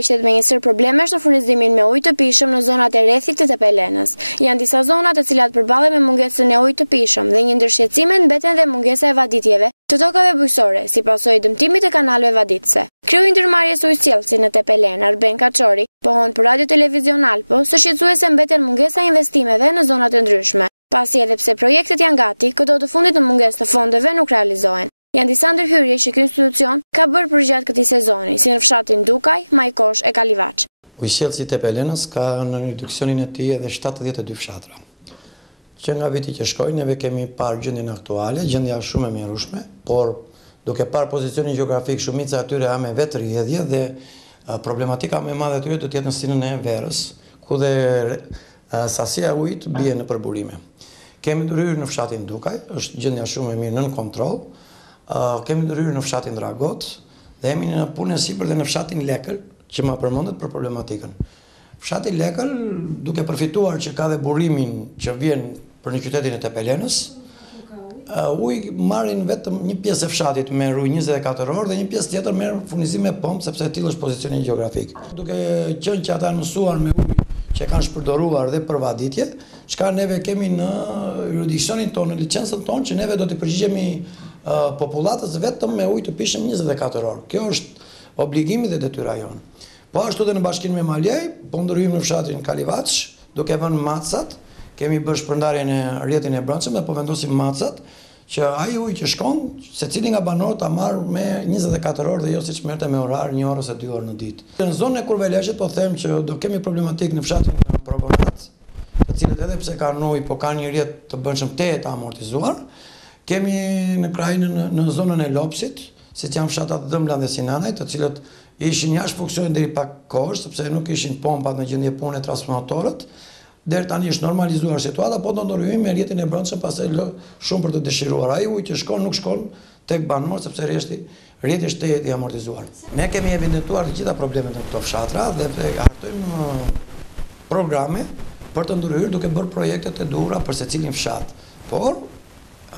ishte njësër probleme është furnizimi me ujë të pishëm në zonat e lehtit të Belenës. Janë disa zona të cilat përballen në mungesën e ujit të pishëm dhe një ndryshim cimentes nga mungesa e vaditive. Të tokave bujqësore, si pasojë e dugtimit të kanaleve vaditëse. Kjo ndërmarrje ujësjellësi në Top Elenar, Benka Çori, duhet për radio televizionar, por së shqetësuese mbetet mungesa e investimeve në zonat e ndryshme. Pasimi pse projektet janë gati, këto të fundit të mungesës të fondeve nuk realizohen. Në disa ndërhyrje shikëfuncion ka bërë për shkak të këtij sezoni si fshati Dukaj, Majkosh e Kalivarç. Ujësjellësi i Tepelenës ka në reduksionin e tij edhe 72 fshatra. Që nga viti që shkoi neve kemi parë gjendjen aktuale, gjendja shumë e mjerueshme, por duke parë pozicionin gjeografik shumica e atyre ha me vetë rrjedhje dhe problematika më e madhe e tyre do të jetë në sinën e verës, ku dhe sasia e ujit bie në përburime. Kemi ndërhyrë në fshatin Dukaj, është gjendja shumë e mirë nën kontroll. Kemi ndërhyrë në fshatin Dragot dhe jemi në punën e sipër dhe në fshatin Lekël, që ma përmendet për problematikën. Fshati Lekël, duke përfituar që ka dhe burimin që vjen për në qytetin e Tepelenës, ujë marrin vetëm një pjesë e fshatit me rrugë 24 orë dhe një pjesë tjetër merr furnizim me pompë sepse tillë është pozicioni gjeografik. Duke qenë që ata janë mësuar me ujë që kanë shpërdoruar dhe për vaditje, çka neve kemi në jurisdiksionin tonë, në licencën tonë që neve do të përgjigjemi popullatës vetëm me ujë të pishëm 24 orë. Kjo është obligimi dhe detyra jonë. Po ashtu dhe në bashkinë me Maljaj, po ndërhyjmë në fshatin Kalivaç, duke vënë macat, kemi bërë shpërndarjen e rrjetin e brendshëm dhe po vendosim macat, që ai ujë që shkon, secili nga banorët ta marr me 24 orë dhe jo siç merrte me orar 1 orë ose 2 orë në ditë. Në zonën e Kurveleshit po them që do kemi problematik në fshatin Progonat, të cilët edhe pse kanë ujë, po kanë një rrjet të brendshëm të amortizuar. Kemi në krajin në zonën e Lopsit, siç janë fshatat Dëmblan dhe Sinanaj, të cilët ishin jashtë funksionit deri pak kohësh, sepse nuk ishin pompat në gjendje pune transformatorët. Deri tani është normalizuar situata, po do ndërhyjmë me rrjetin e brendshëm pastaj shumë për të dëshiruar. Ai ujë që shkon nuk shkon tek banorët sepse rrjeti është i amortizuar. Ne kemi evidentuar të gjitha problemet në këto fshatra dhe hartojmë programe për të ndërhyrë duke bërë projektet e duhura për secilin fshat. Por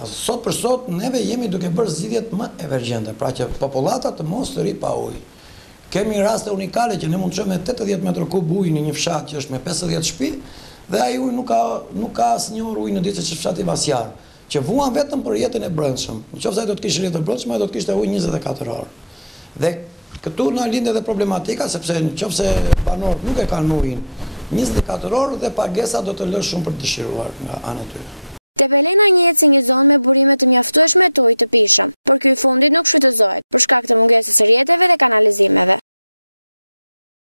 sot për sot neve jemi duke bërë zgjidhjet më emergjente, pra që popullata të mos të ri pa ujë. Kemi raste unikale që ne mund të çojmë 80 metër kub ujë në një fshat që është me 50 shtëpi dhe ai ujë nuk ka asnjë orë ujë në ditë që fshati Vasjar, që vuan vetëm për rrjetin e brendshëm. Nëse ai do të kishte rrjet të brendshëm, ai do të kishte ujë 24 orë. Dhe këtu na lind edhe problematika sepse nëse banorët nuk e kanë ujin 24 orë dhe pagesa do të lësh shumë për të dëshiruar nga ana e tyre.